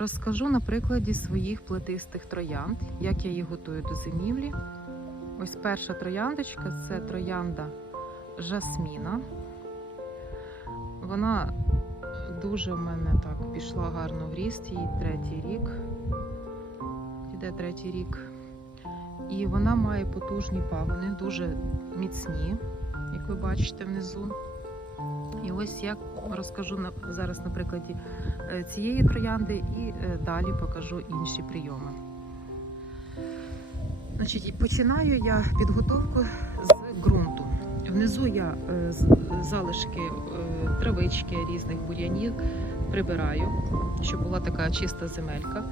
Розкажу на прикладі своїх плетистих троянд, як я їх готую до зимівлі. Ось перша трояндочка це троянда жасміна. Вона дуже в мене так пішла гарно в ріст, їй третій рік. Іде третій рік. І вона має потужні пагони, дуже міцні, як ви бачите внизу. Ось я розкажу зараз на прикладі е, цієї троянди і е, далі покажу інші прийоми. Значить, починаю я підготовку з ґрунту. Внизу я е, залишки травички різних бур'янів прибираю, щоб була така чиста земелька.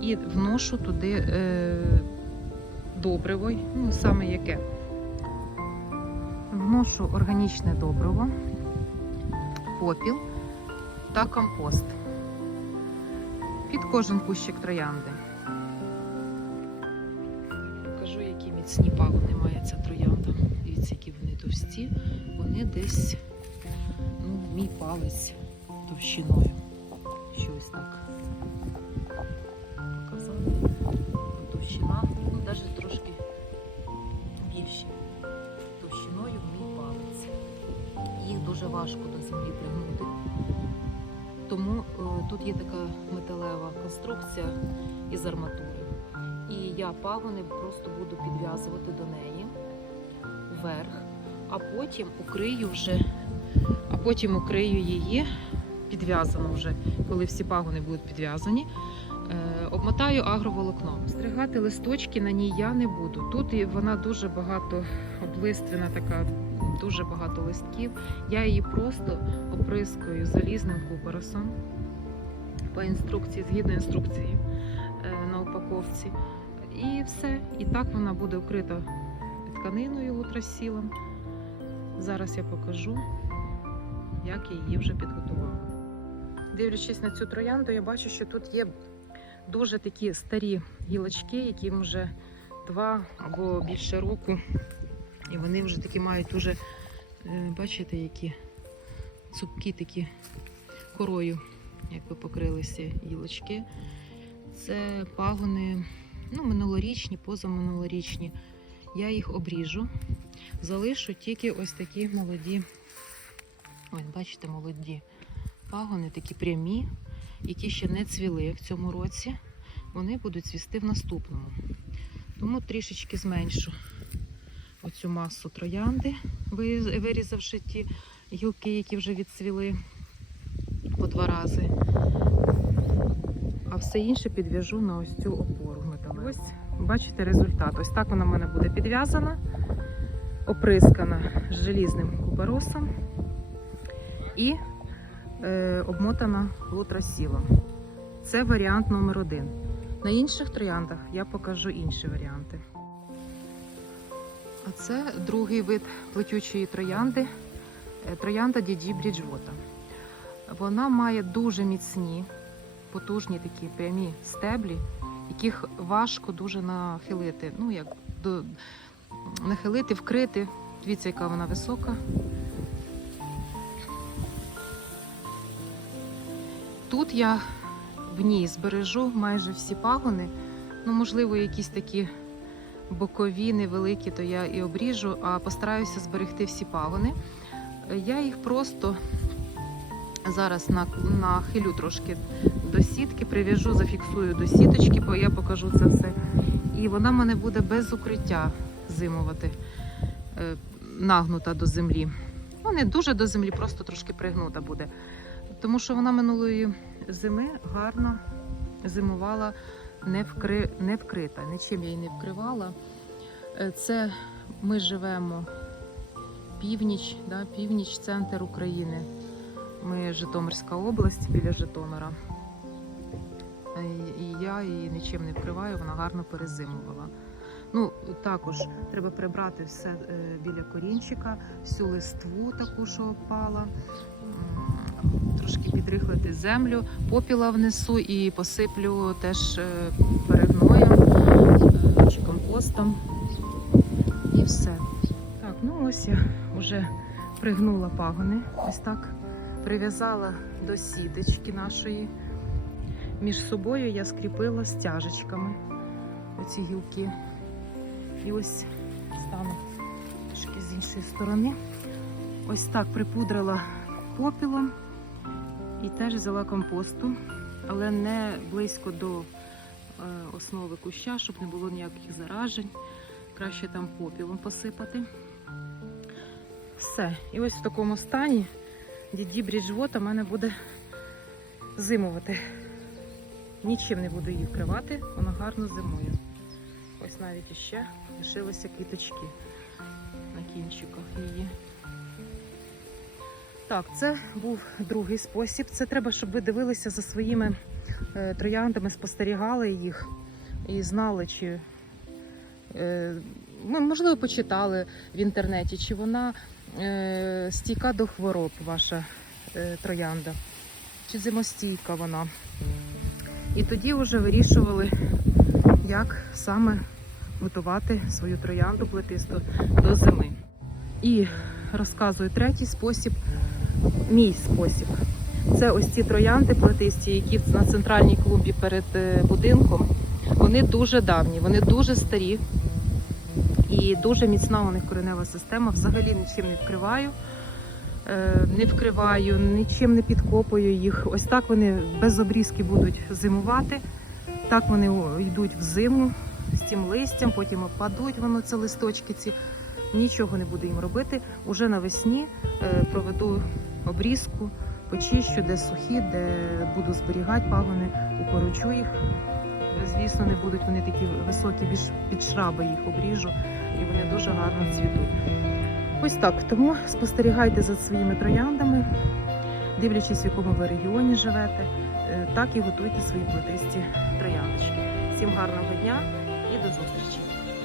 І вношу туди добриво, ну саме яке. Вношу органічне добриво, попіл та компост під кожен кущик троянди. Покажу, які міцні пагони має ця троянда. Дивіться, які вони товсті. Вони десь ну, мій палець товщиною. Щось так. Показала. Товщина, важко до землі пригнути. Тому е, тут є така металева конструкція із арматури. І я пагони просто буду підв'язувати до неї вверх, а потім укрию вже, а потім укрию її підв'язано вже, коли всі пагони будуть підв'язані. Е, обмотаю агроволокном. Стригати листочки на ній я не буду. Тут вона дуже багато облиствена, така дуже багато листків. Я її просто оприскую залізним купоросом по інструкції, згідно інструкції е, на упаковці. І все. І так вона буде укрита тканиною лутросілом. Зараз я покажу, як я її вже підготувала. Дивлячись на цю троянду, я бачу, що тут є дуже такі старі гілочки, яким вже два або більше року. І вони вже такі мають дуже, бачите, які цупкі такі корою, якби покрилися гілочки. Це пагони ну, минулорічні, позаминулорічні. Я їх обріжу, залишу тільки ось такі молоді. Ось, бачите, молоді пагони, такі прямі, які ще не цвіли в цьому році. Вони будуть цвісти в наступному. Тому трішечки зменшу оцю масу троянди, вирізавши ті гілки, які вже відцвіли по два рази. А все інше підв'яжу на ось цю опору металеву. Ось бачите результат. Ось так вона в мене буде підв'язана, оприскана желізним купоросом і е, обмотана лутросілом. Це варіант номер один. На інших трояндах я покажу інші варіанти. А це другий вид плетючої троянди е, троянда Діді Бріджвота. Вона має дуже міцні, потужні такі прямі стеблі, яких важко дуже нахилити. Ну, як до, нахилити, вкрити. Дивіться, яка вона висока. Тут я в ній збережу майже всі пагони. Ну, можливо, якісь такі бокові, невеликі, то я і обріжу, а постараюся зберегти всі пагони. Я їх просто зараз на- нахилю трошки до сітки, прив'яжу, зафіксую до сіточки, бо я покажу це все. І вона в мене буде без укриття зимувати, е, нагнута до землі. Ну, не дуже до землі, просто трошки пригнута буде. Тому що вона минулої зими гарно зимувала не, вкри... не вкрита. Нічим я її не вкривала. Е, Це ми живемо північ, да, північ, центр України. Ми Житомирська область біля Житомира. Е, І я її нічим не вкриваю, вона гарно перезимувала. Ну, також треба прибрати все е, біля корінчика, всю листву таку, що опала, трошки підрихлити землю, попіла внесу і посиплю теж е, перегноєм е, чи компостом. І все. Так, ну ось я вже пригнула пагони. Ось так прив'язала до сіточки нашої між собою я скріпила стяжечками оці гілки. І ось стану трішки з іншої сторони. Ось так припудрила попілом і теж взяла компосту, але не близько до е, основи куща, щоб не було ніяких заражень. Краще там попілом посипати. Все. І ось в такому стані діді Бріджвота в мене буде зимувати. Нічим не буду її вкривати, вона гарно зимує. Ось навіть іще лишилися квіточки на кінчиках її. Так, це був другий спосіб. Це треба, щоб ви дивилися за своїми е, трояндами, спостерігали їх і знали, чи е, можливо почитали в інтернеті, чи вона е, стійка до хвороб, ваша троянда, чи зимостійка вона. І тоді вже вирішували, як саме готувати свою троянду плетисту до зими. І розказую третій спосіб, мій спосіб. Це ось ці троянди плетисті, які на центральній клумбі перед е, будинком. Вони дуже давні, вони дуже старі і дуже міцна у них коренева система. Взагалі нічим не вкриваю, е, не вкриваю, нічим не підкопую їх. Ось так вони без обрізки будуть зимувати. Так вони йдуть в зиму з цим листям, потім опадуть воно це листочки ці. Нічого не буду їм робити. Уже навесні е, проведу обрізку, почищу, де сухі, де буду зберігати пагони, укорочу їх. Звісно, не будуть вони такі високі, більш під шраби їх обріжу, і вони дуже гарно цвітуть. Ось так. Тому спостерігайте за своїми трояндами, дивлячись, в якому ви регіоні живете, е, так і готуйте свої плетисті трояндочки. Всім гарного дня!